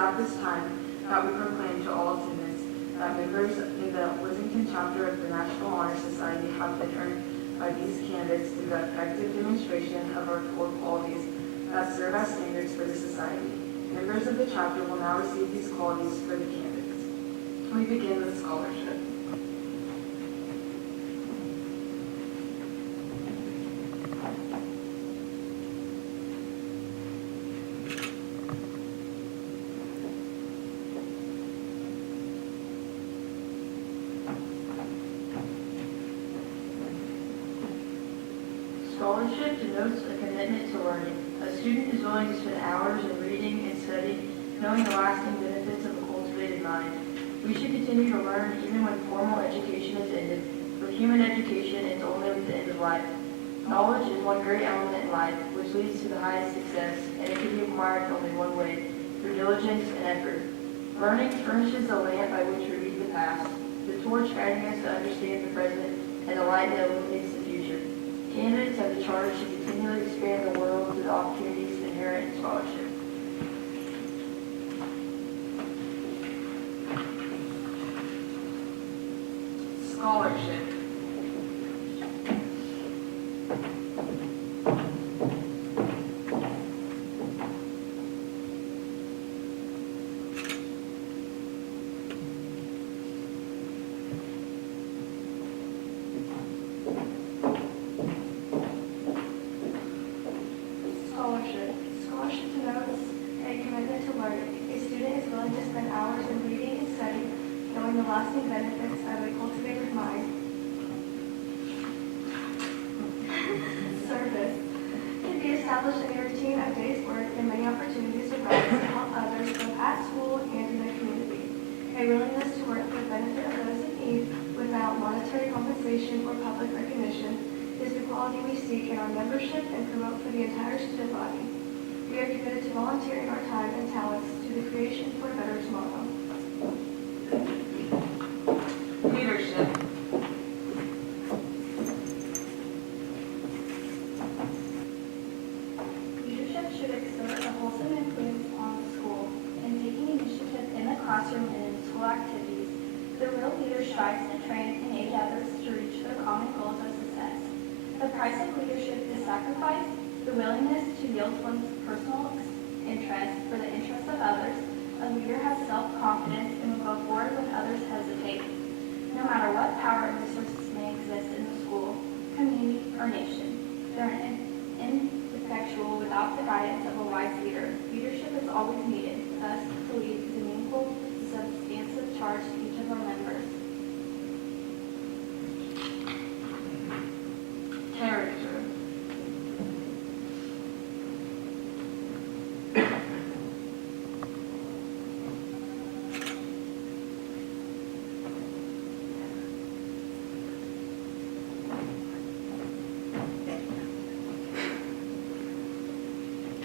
at this time that we proclaim to all attendants that members in the Hoisington chapter of the National Honor Society have been earned by these candidates through the effective demonstration of our core qualities that serve as standards for the society. Members of the chapter will now receive these qualities for the candidates. We begin with scholarship. Scholarship denotes a commitment to learning. A student is willing to spend hours in reading and studying, knowing the lasting benefits of a cultivated mind. We should continue to learn even when formal education is ended. With human education, it's only with the end of life. Knowledge is one great element in life, which leads to the highest success, and it can be acquired in only one way, through diligence and effort. Learning furnishes the lamp by which we read the past, the torch guiding us to understand the present, and the light that illuminates the future. Candidates have the charge to continually expand the world with the opportunities inherent in scholarship. Scholarship. Scholarship denotes a commitment to learning. A student is willing to spend hours in reading and studying, knowing the lasting benefits of a cultivated mind. Service can be established in a routine of day's work, and many opportunities arise to help others both at school and in the community. A willingness to work for the benefit of those in need without monetary compensation or public recognition is the quality we seek in our membership and promote for the entire student body. We are committed to volunteering our time and talents to the creation for a better tomorrow. Leadership. Leadership should exert a wholesome influence on the school in taking initiative in the classroom and in school activities. The real leader strives to train and aid others to reach their common goals of success. The price of leadership is sacrifice, the willingness to yield one's personal interest for the interests of others. A leader has self-confidence and will go forward when others hesitate. No matter what power and resources may exist in the school, community, or nation, they're ineffectual without the guidance of a wise leader. Leadership is always needed. Thus, to lead is a meaningful, substantive charge to each of our members. Character.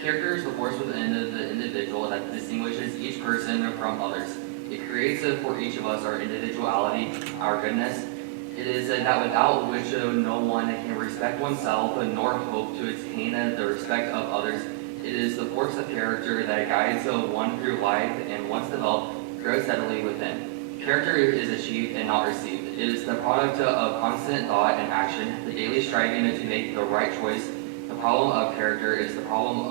Character is the force within the individual that distinguishes each person from others. It creates for each of us our individuality, our goodness. It is that without which no one can respect oneself nor hope to attain the respect of others. It is the force of character that guides one through life and once developed, grows steadily within. Character is achieved and not received. It is the product of constant thought and action, the daily striving to make the right choice. The problem of character is the problem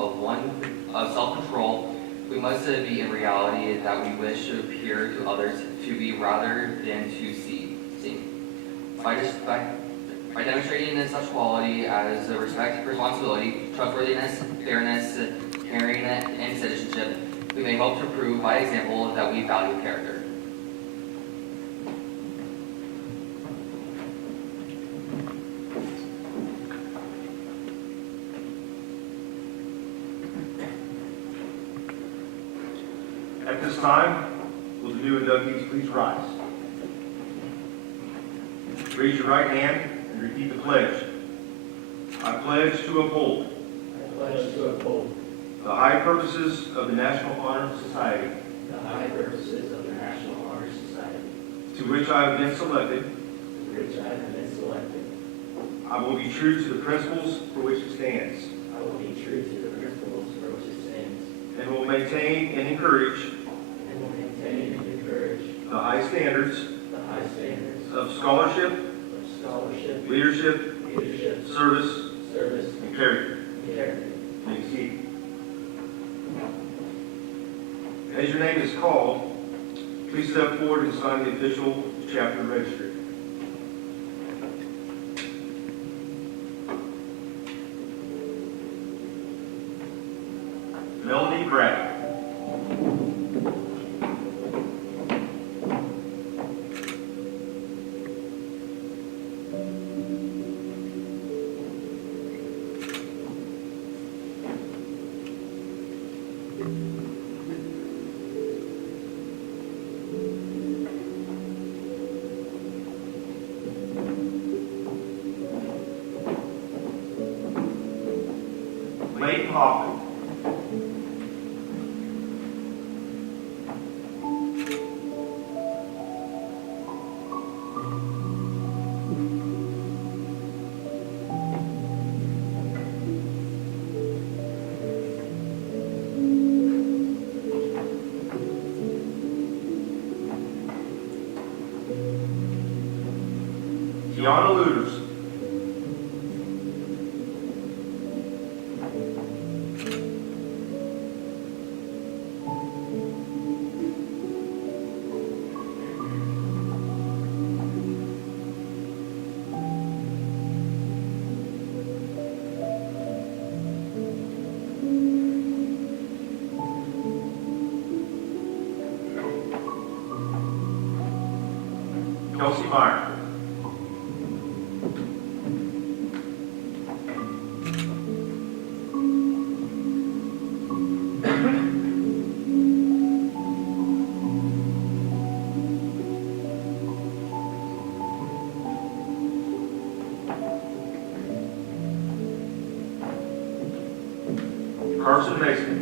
of self-control. We must be in reality that we wish to appear to others to be rather than to see. By demonstrating such quality as respect, responsibility, trustworthiness, fairness, caring, and citizenship, we may hope to prove by example that we value character. At this time, will the new inductees please rise? Raise your right hand and repeat the pledge. I pledge to uphold the high purposes of the National Honor Society, to which I have been selected. I will be true to the principles for which it stands. And will maintain and encourage the high standards of scholarship, leadership, service, and character. May you seat. As your name is called, please step forward and sign the official chapter registry. Melanie Bragg. Leighton Hoffman. Tiana Luders. Kelsey Meyer. Carson Mason.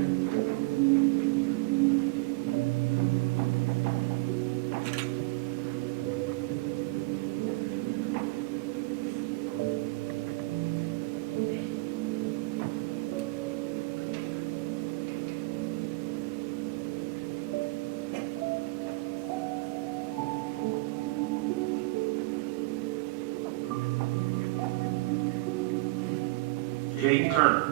Jaden Turner.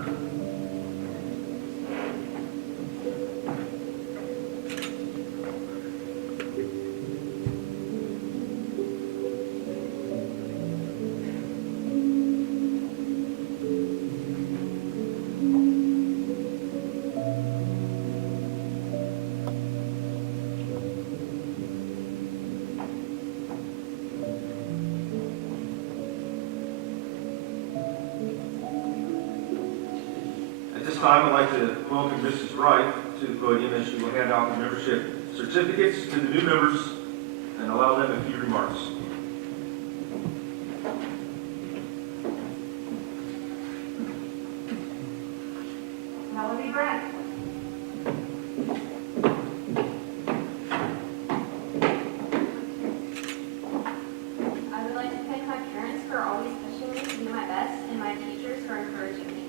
At this time, I'd like to welcome Mrs. Wright to the podium, and she will hand out the membership certificates to the new members and allow them a few remarks. Melanie Bragg. I would like to thank my parents for always pushing me to do my best and my teachers for encouraging me.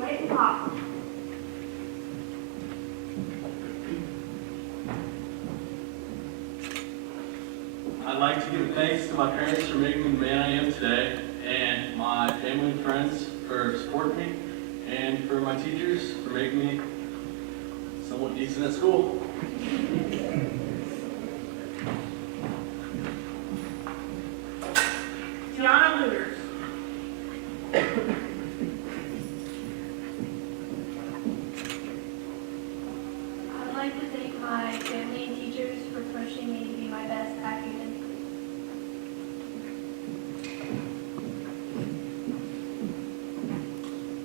Leighton Hoffman. I'd like to give thanks to my parents for making me the man I am today, and my family and friends for supporting me, and for my teachers for making me somewhat decent at school. Tiana Luders. I'd like to thank my family and teachers for pushing me to be my best academically.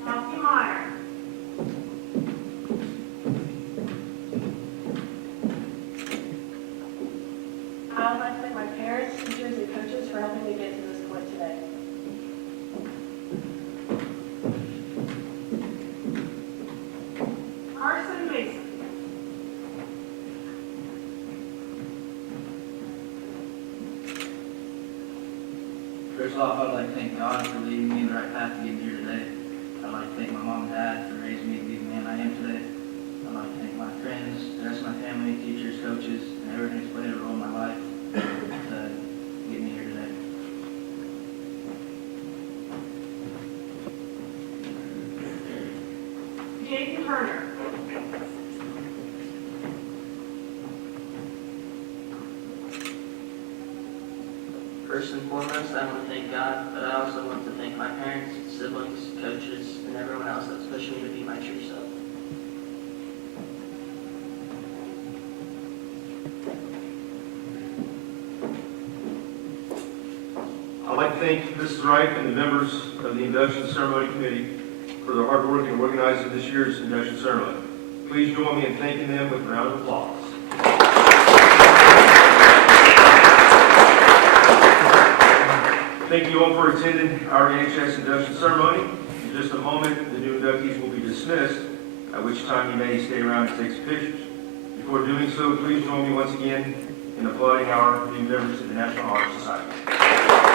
Kelsey Meyer. I would like to thank my parents, teachers, and coaches for helping me get to this point today. Carson Mason. First off, I'd like to thank God for leading me in the right path to get here today. I'd like to thank my mom and dad for raising me to be the man I family, teachers, coaches, and everyone who's played a role in my life to get me here today. Jaden Turner. First and foremost, I want to thank God, but I also want to thank my parents, siblings, coaches, and everyone else that's pushed me to be my true self. I'd like to thank Mrs. Wright and the members of the Induction Ceremony Committee for their hard work in organizing this year's induction ceremony. Please join me in thanking them with a round of applause. Thank you all for attending our HHS induction ceremony. In just a moment, the new inductees will be dismissed, at which time you may stay around and take some pictures. Before doing so, please join me once again in applauding our new members of the National Honor Society.